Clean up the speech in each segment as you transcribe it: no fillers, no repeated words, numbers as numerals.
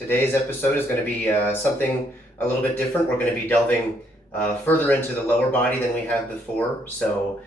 Today's episode is going to be something a little bit different. We're going to be delving further into the lower body than we have before. So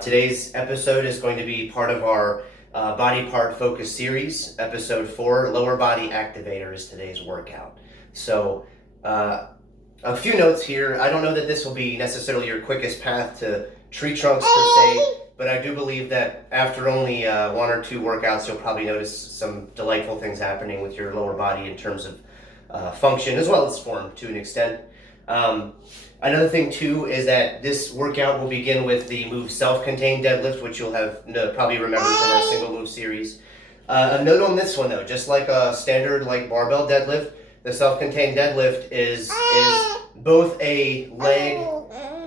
today's episode is going to be part of our body part focus series. Episode 4, Lower Body Activator is today's workout. So a few notes here. I don't know that this will be necessarily your quickest path to tree trunks per se, but I do believe that after only 1 or 2 workouts, you'll probably notice some delightful things happening with your lower body in terms of function as well as form to an extent. Another thing too is that this workout will begin with the move self-contained deadlift, which you'll have probably remembered from our single move series. A note on this one though, just like a standard like barbell deadlift, the self-contained deadlift is both a leg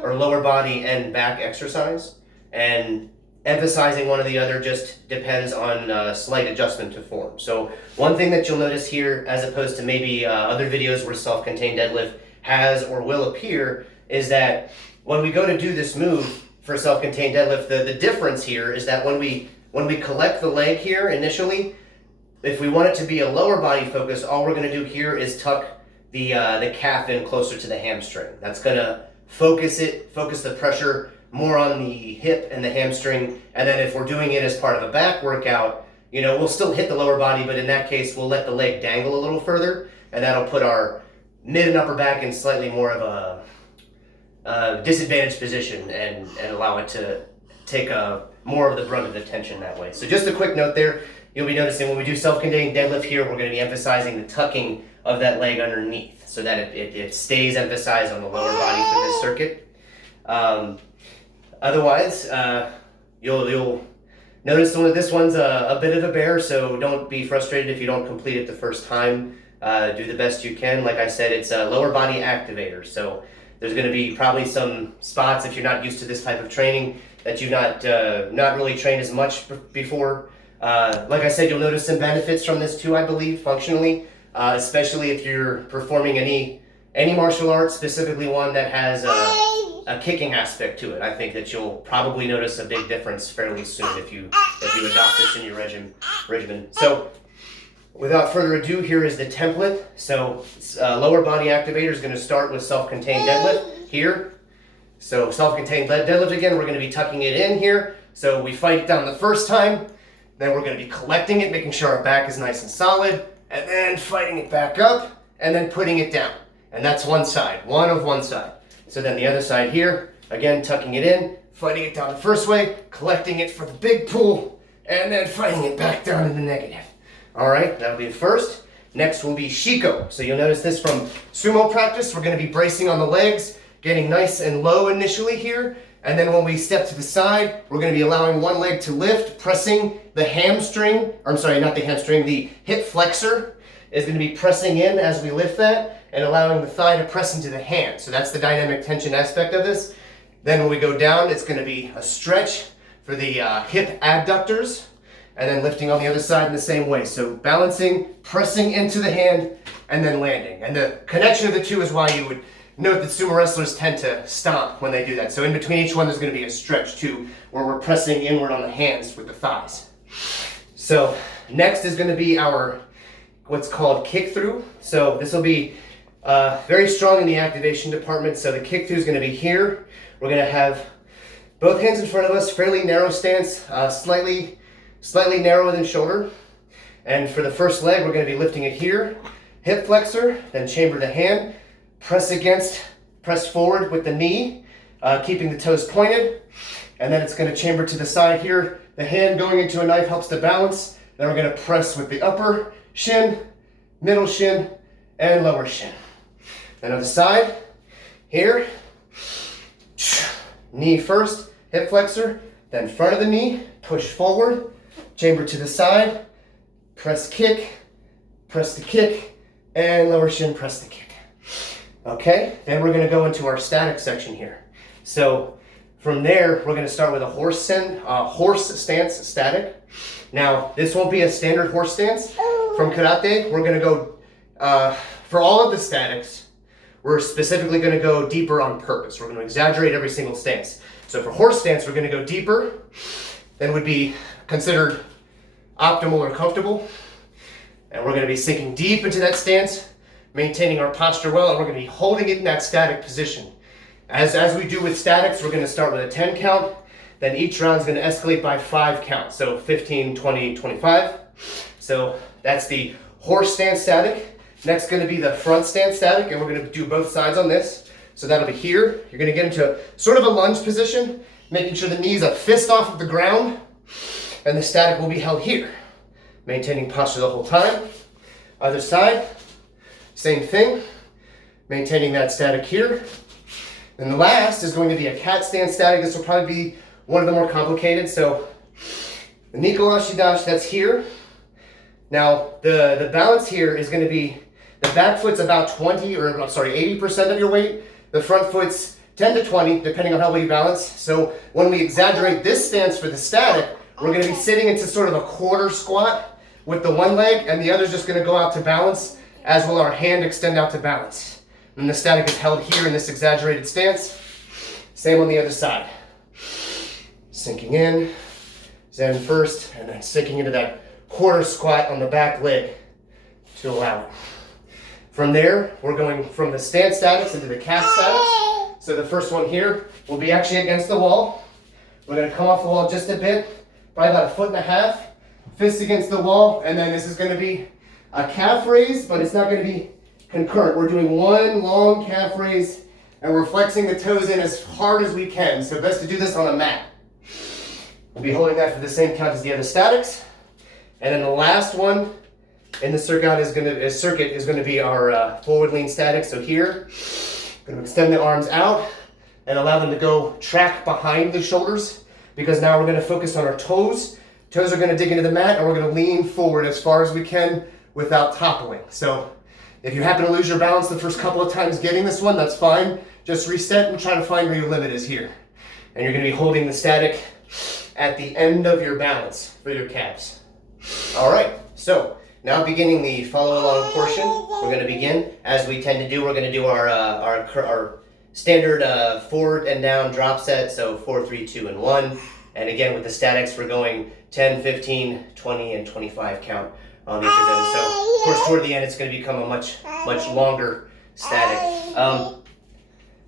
or lower body and back exercise, and emphasizing one or the other just depends on slight adjustment to form. So one thing that you'll notice here, as opposed to maybe other videos where self-contained deadlift has or will appear, is that when we go to do this move for self-contained deadlift, the difference here is that when we collect the leg here initially, if we want it to be a lower body focus, all we're going to do here is tuck the calf in closer to the hamstring. That's going to focus the pressure more on the hip and the hamstring. And then if we're doing it as part of a back workout, we'll still hit the lower body, but in that case, we'll let the leg dangle a little further, and that'll put our mid and upper back in slightly more of a disadvantaged position and allow it to take more of the brunt of the tension that way. So just a quick note there. You'll be noticing when we do self-contained deadlift here, we're going to be emphasizing the tucking of that leg underneath so that it stays emphasized on the lower body for this circuit. Otherwise, you'll notice this one's a bit of a bear, so don't be frustrated if you don't complete it the first time. Do the best you can. Like I said, it's a lower body activator, so there's going to be probably some spots, if you're not used to this type of training, that you've not really trained as much before. Like I said, you'll notice some benefits from this too, I believe, functionally, especially if you're performing any martial arts, specifically one that has a kicking aspect to it. I think that you'll probably notice a big difference fairly soon if you adopt this in your regimen. So without further ado, here is the template. So lower body activator is going to start with self-contained deadlift here. So self-contained deadlift again, we're going to be tucking it in here. So we fight it down the first time. Then we're going to be collecting it, making sure our back is nice and solid, and then fighting it back up, and then putting it down. And that's one side. So then the other side here, again, tucking it in, fighting it down the first way, collecting it for the big pull, and then fighting it back down in the negative. All right, that'll be the first. Next will be Shiko. So you'll notice this from sumo practice. We're going to be bracing on the legs, getting nice and low initially here. And then when we step to the side, we're going to be allowing one leg to lift, pressing the hamstring, the hip flexor is going to be pressing in as we lift that and allowing the thigh to press into the hand. So that's the dynamic tension aspect of this. Then when we go down, it's going to be a stretch for the hip adductors, and then lifting on the other side in the same way. So balancing, pressing into the hand, and then landing. And the connection of the two is why you would note that sumo wrestlers tend to stomp when they do that. So in between each one, there's going to be a stretch too, where we're pressing inward on the hands with the thighs. So next is going to be our what's called kick through. So this will be very strong in the activation department. So the kick through is going to be here. We're going to have both hands in front of us, fairly narrow stance, slightly narrower than shoulder. And for the first leg, we're going to be lifting it here, hip flexor, then chamber the hand, press forward with the knee, keeping the toes pointed, and then it's going to chamber to the side here. The hand going into a knife helps to balance. Then we're going to press with the upper shin, middle shin, and lower shin. Then on the side, here, knee first, hip flexor, then front of the knee, push forward, chamber to the side, press the kick, and lower shin, press the kick. Okay, then we're going to go into our static section here. So from there, we're going to start with a horse stance static. Now, this won't be a standard horse stance. From karate, we're going to go, for all of the statics, we're specifically going to go deeper on purpose. We're going to exaggerate every single stance. So for horse stance, we're going to go deeper than would be considered optimal or comfortable. And we're going to be sinking deep into that stance, maintaining our posture well, and we're going to be holding it in that static position. As we do with statics, we're going to start with a 10 count, then each round is going to escalate by 5 counts. So 15, 20, 25. So that's the horse stance static. Next going to be the front stance static, and we're going to do both sides on this. So that'll be here. You're going to get into sort of a lunge position, making sure the knees are fist off of the ground, and the static will be held here, maintaining posture the whole time. Other side, same thing, maintaining that static here. And the last is going to be a cat stance static. This will probably be one of the more complicated. So the Nikolashi dash, that's here. Now the balance here is going to be the back foot's about 80% of your weight. The front foot's 10 to 20, depending on how well you balance. So when we exaggerate this stance for the static, we're going to be sitting into sort of a quarter squat with the one leg, and the other's just going to go out to balance, as will our hand extend out to balance. And the static is held here in this exaggerated stance. Same on the other side. Sinking in, Zen first, and then sinking into that quarter squat on the back leg to allow it. From there, we're going from the stance statics into the calf statics. So the first one here will be actually against the wall. We're going to come off the wall just a bit, probably about 1.5 feet, fists against the wall, and then this is going to be a calf raise, but it's not going to be concurrent. We're doing one long calf raise, and we're flexing the toes in as hard as we can. So best to do this on a mat. We'll be holding that for the same count as the other statics. And then the last one in the circuit is going to be our forward lean static. So here, going to extend the arms out and allow them to go track behind the shoulders, because now we're going to focus on our toes. Toes are going to dig into the mat, and we're going to lean forward as far as we can without toppling. So if you happen to lose your balance the first couple of times getting this one, that's fine. Just reset and try to find where your limit is here. And you're going to be holding the static at the end of your balance for your calves. All right, so now beginning the follow along portion, we're going to begin, as we tend to do, we're going to do our standard forward and down drop set, so 4, 3, 2, and 1. And again, with the statics, we're going 10, 15, 20, and 25 count on each of them. So, of course, toward the end, it's going to become a much longer static.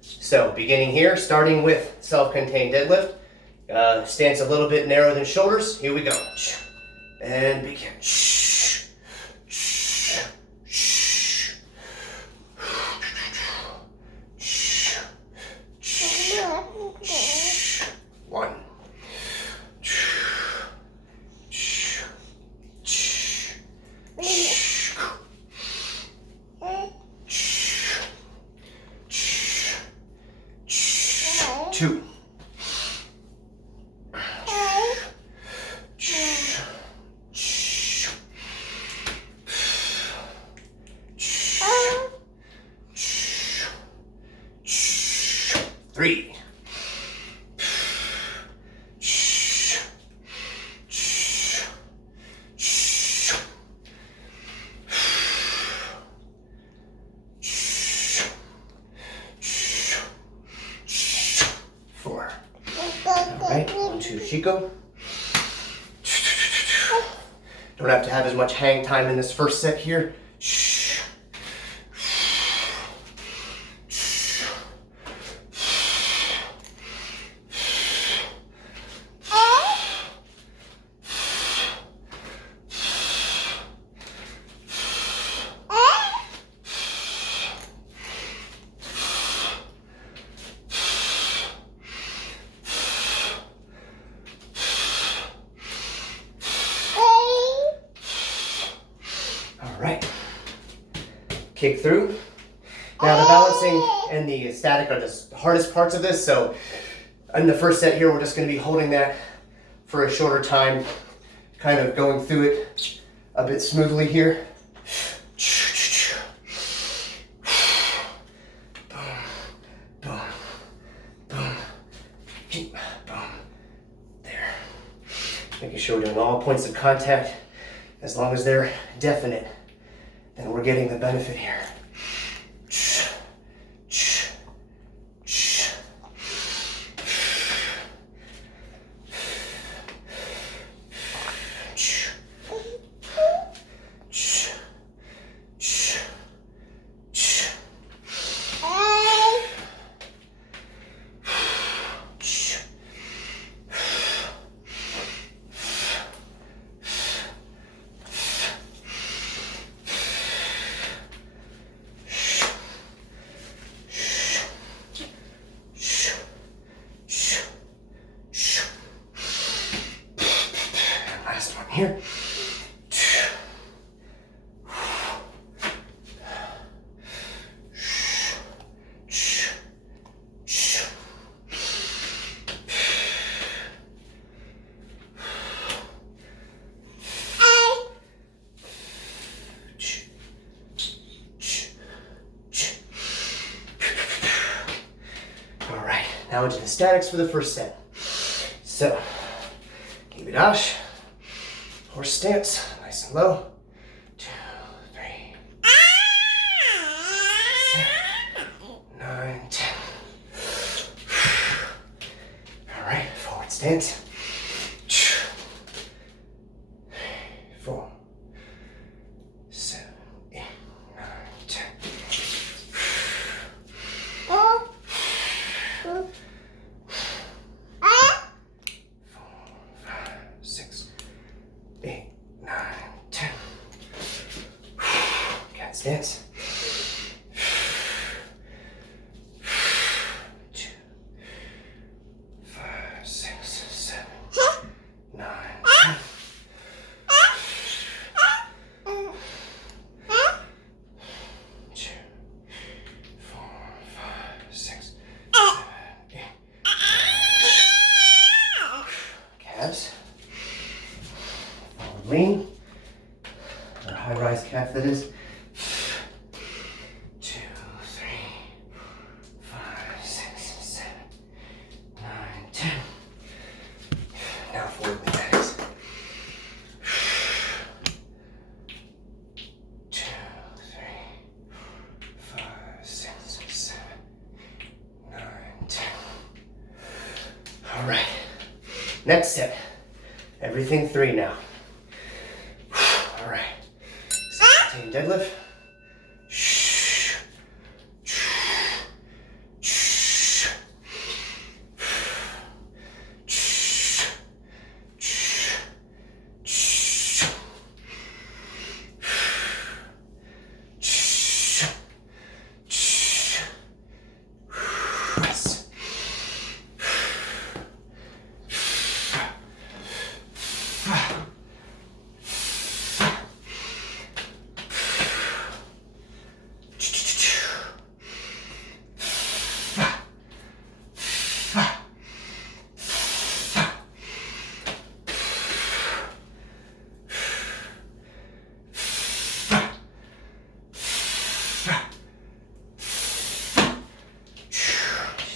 So, beginning here, starting with self-contained deadlift. Stance a little bit narrower than shoulders. Here we go. And begin. 1. 2. 3. 4. All right, 1, 2, Shiko. Don't have to have as much hang time in this first set here. Kick through. Now the balancing and the static are the hardest parts of this, so in the first set here we're just going to be holding that for a shorter time, kind of going through it a bit smoothly here. Boom, boom, boom, boom, there. Making sure we're doing all points of contact, as long as they're definite, then we're getting the benefit here. here. Now into the statics for the first set. So, keep it out. Horse stance, nice and low. 2, 3, 7, 9, 10. All right, forward stance. 4, 7, 8, 9, 10. 6, 8, 9, 10. Cat stance. 2, 5, 6, 7, 9, 10. 2, 4, 5, 6, 7, 8. Calves. Forward lean. Or high rise calf, that is. 2, 3, 5, 6, 7, 9, 10. Now forward lean legs. 2, 3, 5, 6, 7, 9, 10. All right. Next set. Everything 3 now. All right. Same deadlift.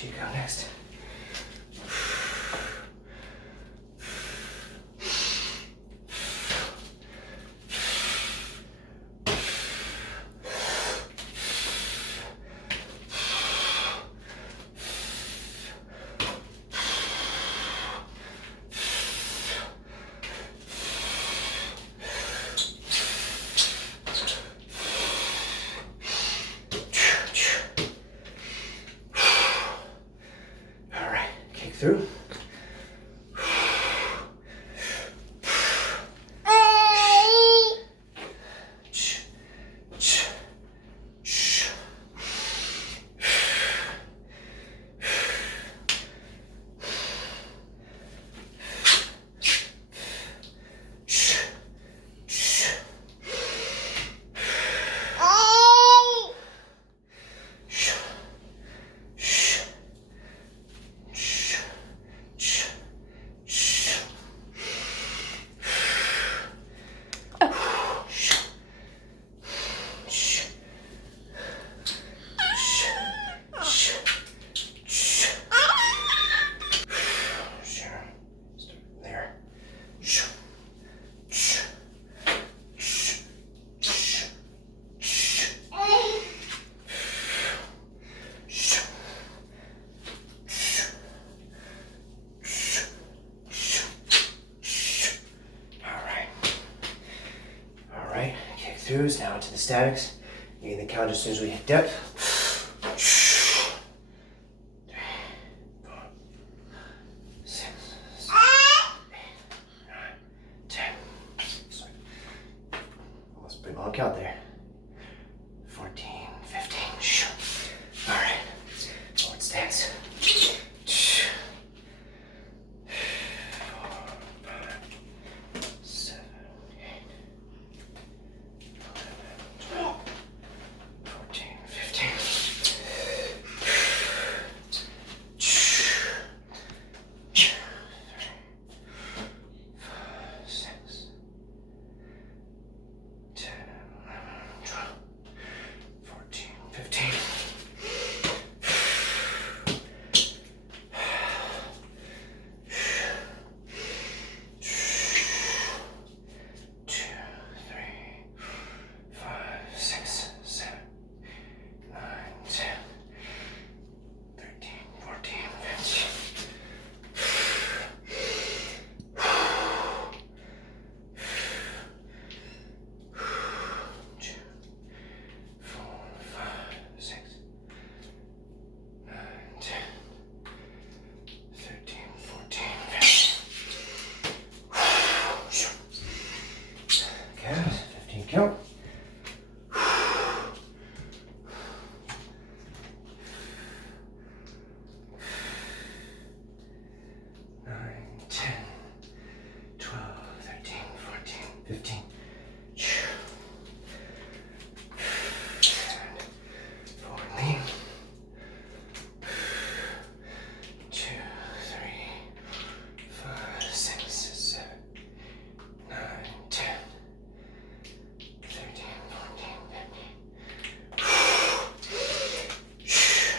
You go next. Through. Throughs, now into the statics. You get the count as soon as we hit depth. 3, 4, 6, 7, 8, 9, 10. Sorry. Almost pretty long count there. 14, 15. All right. Forward stance. 4, 5, 7,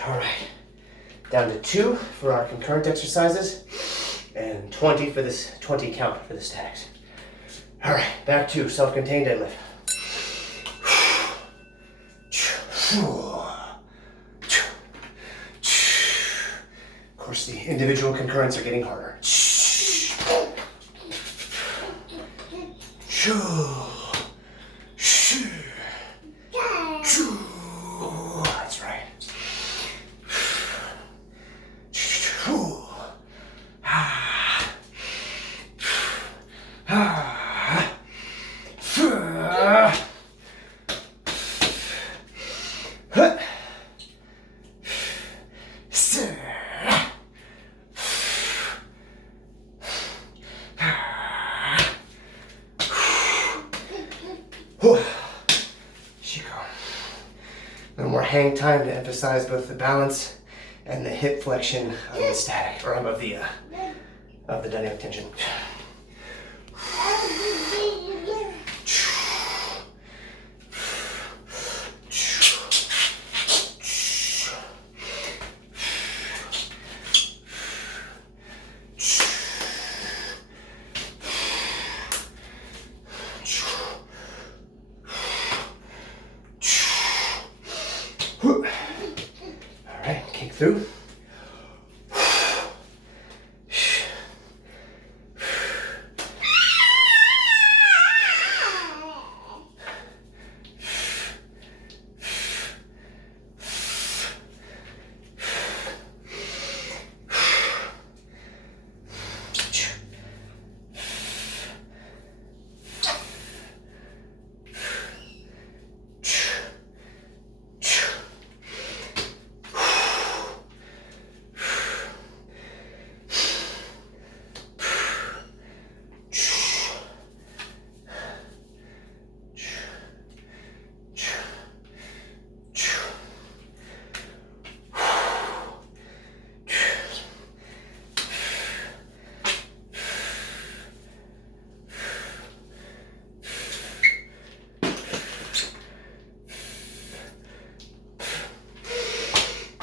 All right. Down to 2 for our concurrent exercises and 20 for this 20 count for the statics. All right, back to self-contained deadlift. Of course, the individual concurrents are getting harder. That's right. A little more hang time to emphasize both the balance and the hip flexion of the static, or of the dynamic tension. All right, kick through.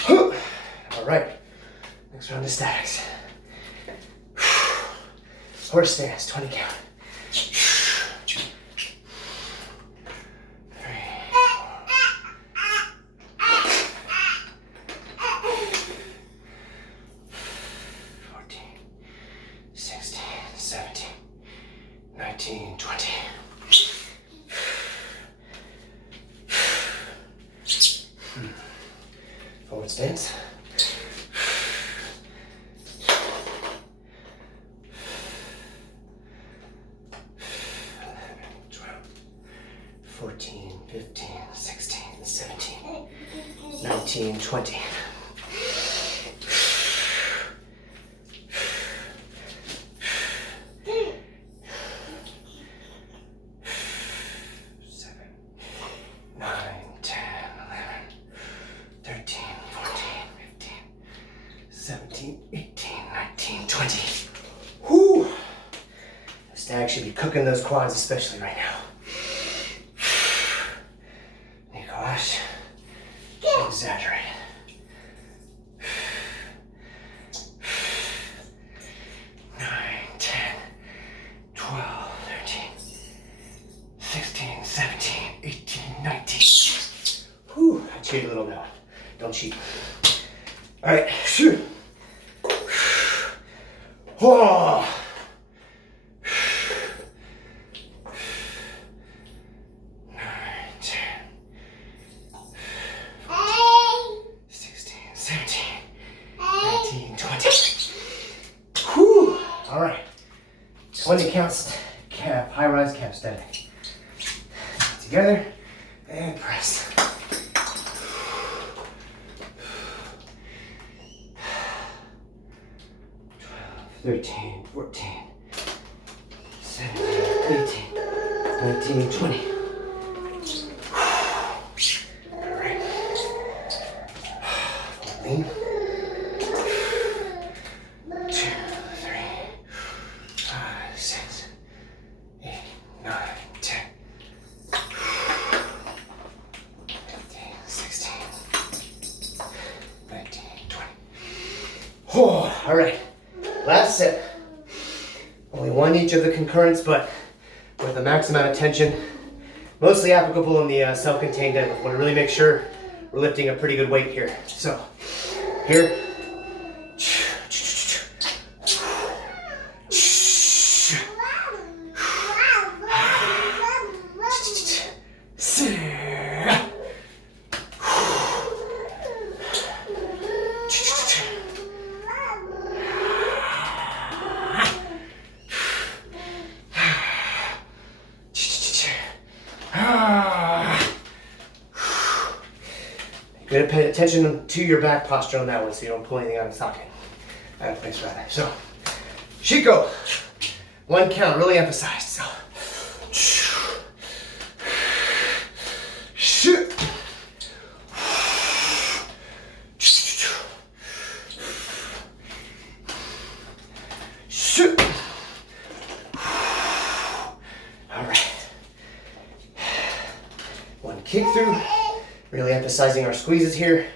All right, next round of statics. Horse stance, 20 count. 19, 20. Forward stance. 14, 15, 16, 17, 19, 20. 17, 18, 19, 20. Whoo! The stag should be cooking those quads, especially right now. Gosh, exaggerate. 9, 10, 12, 13, 16, 17, 18, 19. Whew, I cheated a little now. Don't cheat. All right, shoot. Oh. 9, 10, 16, 17, 19, 20. Whew. All right, 20 counts, calf, high rise calf static. Together and press. 13, 14, 17, 18, 19, 20. All right. Lean. 2, 3, 5, 6, 8, 9, 10. 15, 16, Oh, all right, last set. Only one each of the concurrents, but with a max amount of tension. Mostly applicable in the self-contained deadlift. Want to really make sure we're lifting a pretty good weight here. So, here. Good, pay attention to your back posture on that one so you don't pull anything out of socket. Thanks for that. So, Chico, 1 count, really emphasized. So, shoot. Shoot. All right. 1 kick through. Really emphasizing our squeezes here.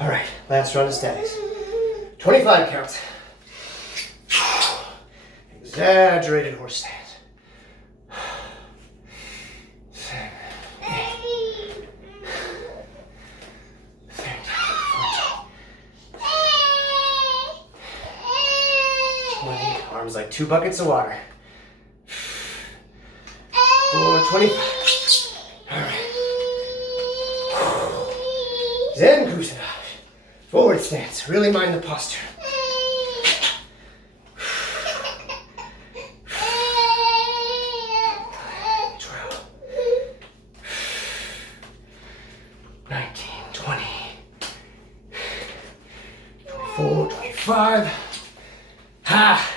All right, last round of statics. 25 counts. Exaggerated horse stance. 7, 8, 13, 14, 20. Arms like 2 buckets of water. 4, 25. All right. Zen Kusanage. Forward stance. Really mind the posture. 12, 19, 20, 24, 25. Ha!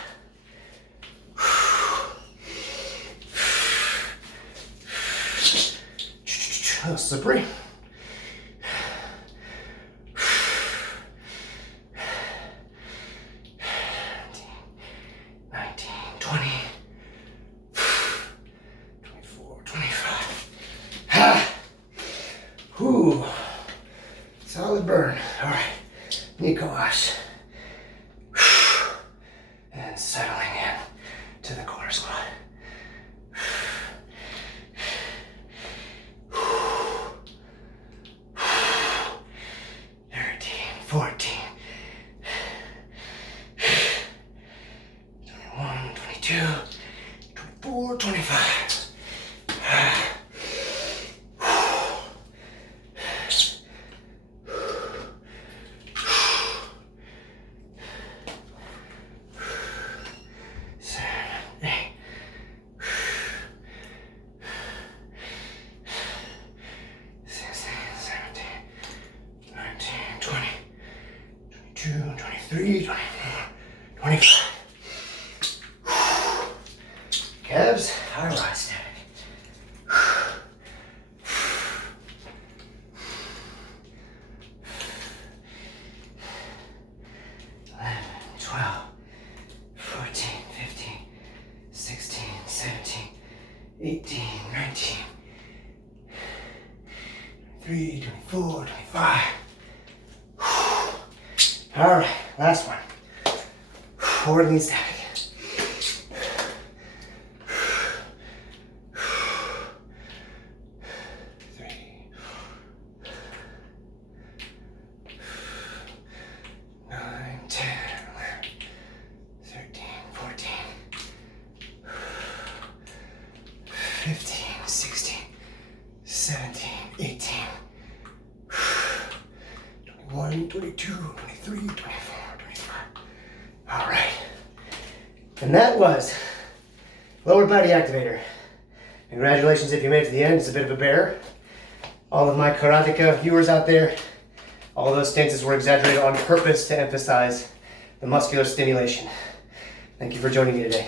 A little slippery. 19, 20, 24, 25. Ha! Whew. Solid burn. All right. Nico wash. And settling in to the quarter squat. 13, 14, 21, 22, 24, 25. Two, 23, 24, 25. Calves, high rise static. 11, 12, 14, 15, 16, 17, 18, 19, 23, 24, 25. All right, last one. Forward lean static. 3, 9, 10, 11, 13, 14, 15, 16, 17, 18, 21, 22, 23, 24, 25. All right. And that was lower body activator. Congratulations if you made it to the end. It's a bit of a bear. All of my karateka viewers out there, All those stances were exaggerated on purpose to emphasize the muscular stimulation. Thank you for joining me today.